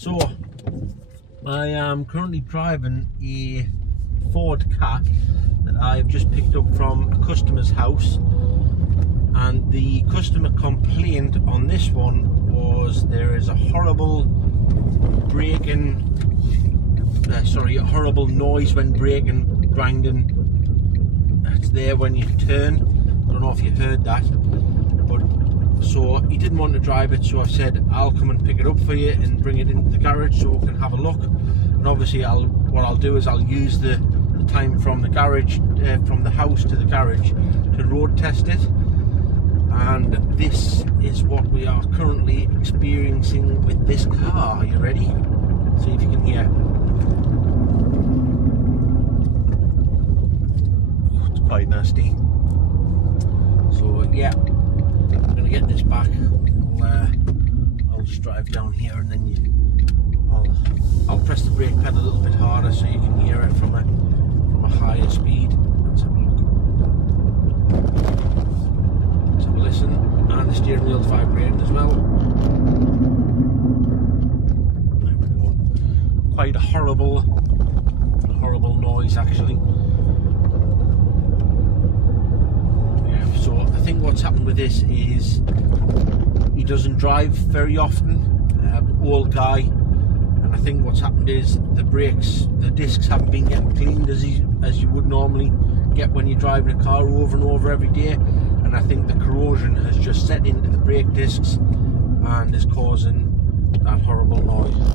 So I am currently driving a Ford Ka that I've just picked up from a customer's house, and the customer complaint on this one was there is a horrible a horrible noise when braking, grinding. That's there when you turn. I don't know if you heard that, but so he didn't want to drive it, so I said I'll come and pick it up for you and bring it into the garage so we can have a look. And obviously what I'll do is I'll use the time from the garage, from the house to the garage, to road test it. And this is what we are currently experiencing with this car. Are you ready? See if you can hear. Oh, it's quite nasty. So yeah, I'm gonna get this back. I'll just drive down here, and then I'll press the brake pedal a little bit harder so you can hear it from a higher speed. Let's have a look. Let's have a listen. And the steering wheel's vibrating as well. There we go. Quite a horrible noise actually. So I think what's happened with this is he doesn't drive very often, old guy, and I think what's happened is the discs haven't been getting cleaned as you would normally get when you're driving a car over and over every day, and I think the corrosion has just set into the brake discs and is causing that horrible noise.